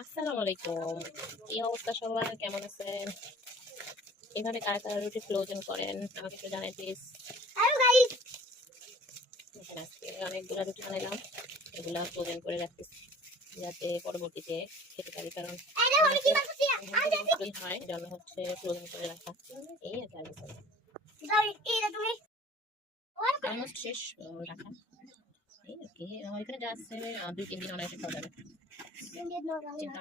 আসসালামু আলাইকুম। কি অবস্থা সবার? কেমন আছেন? এভাবে কারা, কারা রুটি ফ্রোজেন করেন আমাকে একটু জানাই প্লিজ। হ্যালো গাইস, দেখেন আজকে অনেকগুলা রুটি বানাইলাম। এগুলা ফ্রোজেন করে রাখতেছি যাতে পরবর্তীতে খেতে পারি। কারণ এটা আমি কি করতেছি? মুশকিল হয় এজন্য হচ্ছে ফ্রোজেন করে রাখা। এই আর কি আর কিছু না। দাও এটা তুমি অলমোস্ট শেষ রাখা। এই আর কি। আমার এখানে যা আছে ২-৩ দিন অনায়াসে খাওয়া যাবে। ইন্ডিয়ান চিন্তা